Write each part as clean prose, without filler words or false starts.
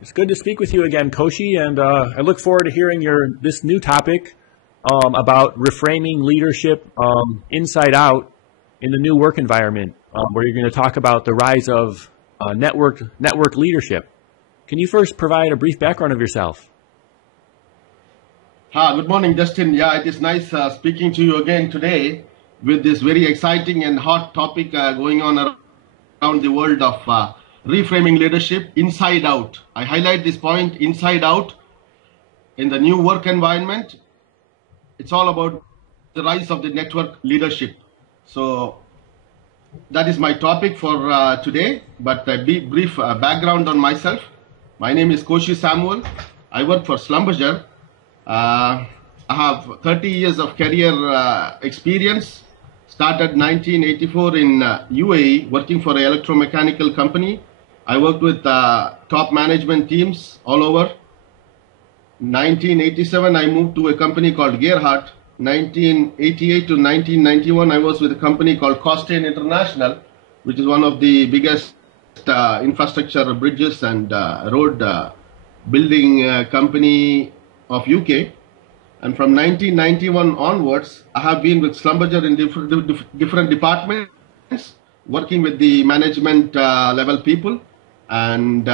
It's good to speak with you again, Koshy, and I look forward to hearing this new topic about reframing leadership inside out in the new work environment, where you're going to talk about the rise of network leadership. Can you first provide a brief background of yourself? Good morning, Justin. Yeah, it is nice speaking to you again today with this very exciting and hot topic going on around the world of reframing leadership inside out. I highlight this point, inside out, in the new work environment. It's all about the rise of the network leadership. So that is my topic for today, but a brief background on myself. My name is Koshy Samuel. I work for Schlumberger. I have 30 years of career experience. Started 1984 in UAE, working for an electromechanical company. I worked with top management teams all over. 1987, I moved to a company called Gerhardt. 1988 to 1991, I was with a company called Koshy International, which is one of the biggest infrastructure, bridges and road building company of UK. And from 1991 onwards, I have been with Schlumberger in different departments, working with the management level people. And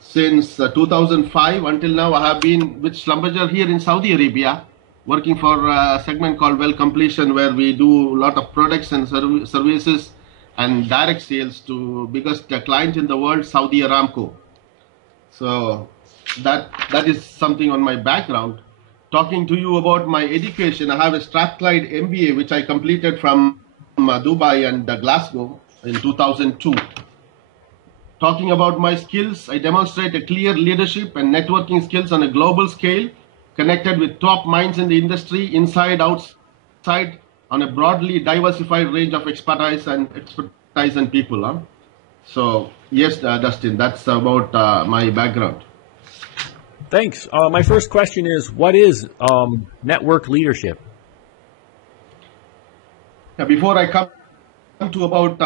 since 2005 until now, I have been with Schlumberger here in Saudi Arabia, working for a segment called well completion, where we do a lot of products and services and direct sales to biggest client in the world, Saudi Aramco. So that is something on my background. Talking to you about my education, I have a Strathclyde MBA, which I completed from Dubai and Glasgow in 2002. Talking about my skills, I demonstrate a clear leadership and networking skills on a global scale, connected with top minds in the industry, inside, outside, on a broadly diversified range of expertise and people. Huh? So yes, Dustin, that's about my background. Thanks. My first question is, what is network leadership? Before I come to about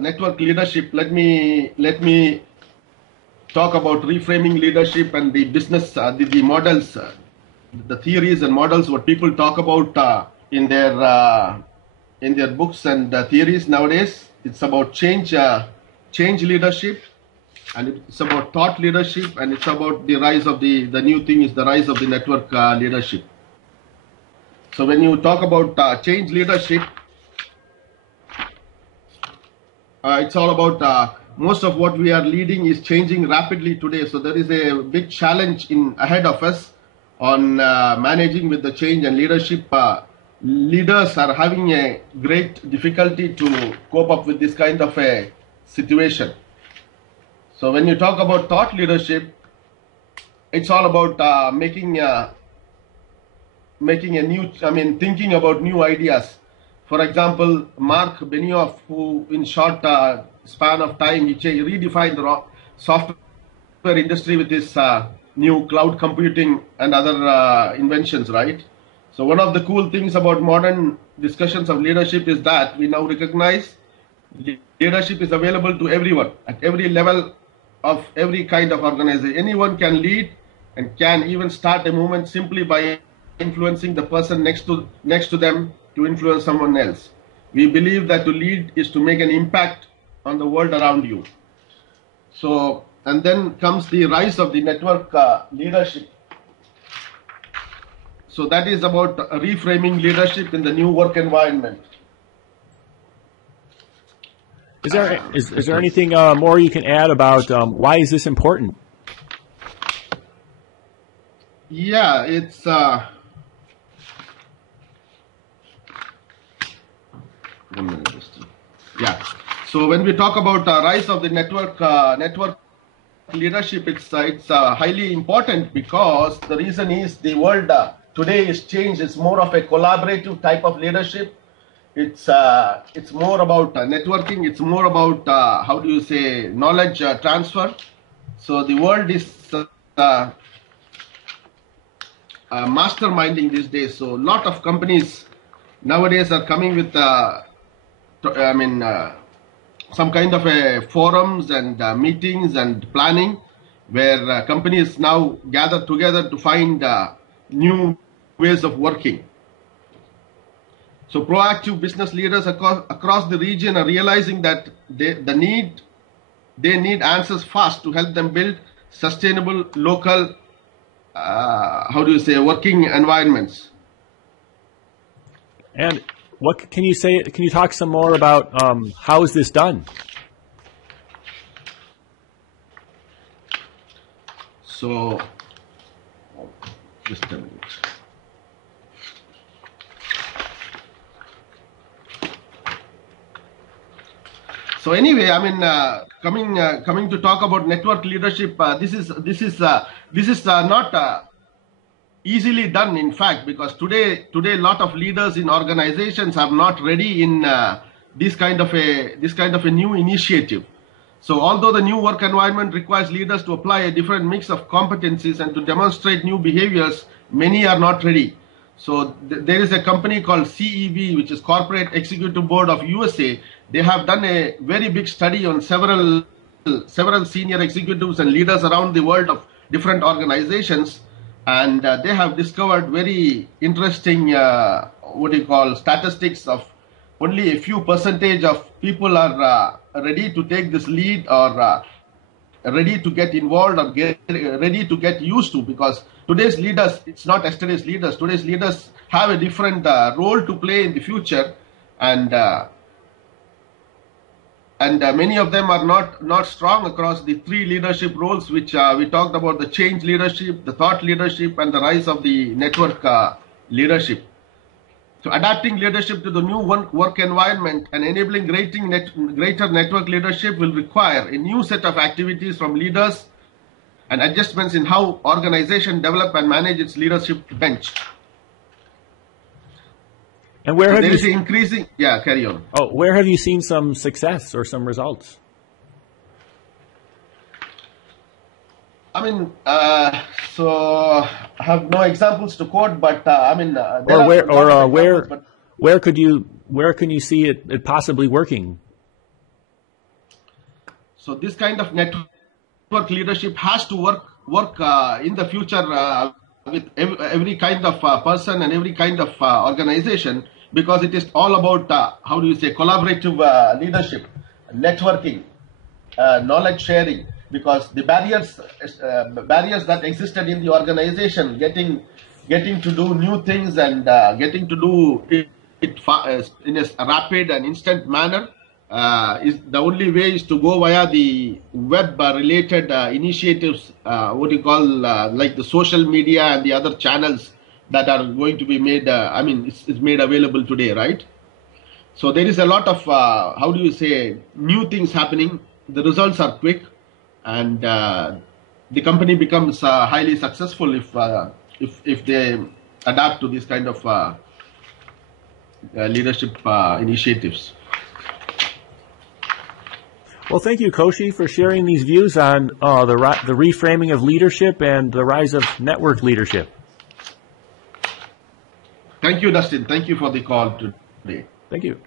network leadership, let me talk about reframing leadership and the business, the models, the theories and models what people talk about in their books and theories nowadays. It's about change leadership, and it's about thought leadership, and it's about the rise of the new thing is the rise of the network leadership. So when you talk about change leadership, it's all about most of what we are leading is changing rapidly today. So there is a big challenge ahead of us on managing with the change and leadership. Leaders are having a great difficulty to cope up with this kind of a situation. So when you talk about thought leadership, it's all about thinking about new ideas. For example, Mark Benioff, who in short span of time, he redefined the software industry with his new cloud computing and other inventions, right? So one of the cool things about modern discussions of leadership is that we now recognize leadership is available to everyone at every level of every kind of organization. Anyone can lead and can even start a movement simply by influencing the person next to them to influence someone else. We believe that to lead is to make an impact on the world around you. So, and then comes the rise of the network leadership. So that is about reframing leadership in the new work environment. Is there anything more you can add about why is this important? Yeah, it's yeah. So when we talk about rise of the network leadership, it's highly important because the reason is the world today is changed. It's more of a collaborative type of leadership. It's more about networking. It's more about how do you say knowledge transfer. So the world is masterminding these days. So a lot of companies nowadays are coming with some kind of a forums and meetings and planning where companies now gather together to find new ways of working. So proactive business leaders across the region are realizing that they need answers fast to help them build sustainable local, working environments. And what can you say? Can you talk some more about how is this done? So, just a minute. So anyway, I mean, coming to talk about network leadership, this is not easily done, in fact, because today a lot of leaders in organizations are not ready in this kind of a new initiative. So although the new work environment requires leaders to apply a different mix of competencies and to demonstrate new behaviors, many are not ready. So there is a company called CEB, which is Corporate Executive Board of USA. They have done a very big study on several senior executives and leaders around the world of different organizations, and they have discovered very interesting statistics of only a few percentage of people are ready to take this lead or ready to get involved or ready to get used to, because today's leaders, it's not yesterday's leaders. Today's leaders have a different role to play in the future, and many of them are not strong across the three leadership roles, which we talked about: the change leadership, the thought leadership, and the rise of the network leadership. So adapting leadership to the new work environment and enabling greater network leadership will require a new set of activities from leaders and adjustments in how organizations develop and manage its leadership bench. And where have you increasing? Yeah, carry on. Oh, where have you seen some success or some results? I mean, so I have no examples to quote, but where can you see it possibly working? So this kind of network leadership has to work in the future with every kind of person and every kind of organization, because it is all about collaborative leadership, networking, knowledge sharing. Because the barriers that existed in the organization, getting to do new things and getting to do it in a rapid and instant manner, is the only way is to go via the web related initiatives, like the social media and the other channels that are going to be made. It's made available today, right? So there is a lot of new things happening. The results are quick. And the company becomes highly successful if they adapt to this kind of leadership initiatives. Well, thank you, Koshy, for sharing these views on the reframing of leadership and the rise of network leadership. Thank you, Dustin. Thank you for the call today. Thank you.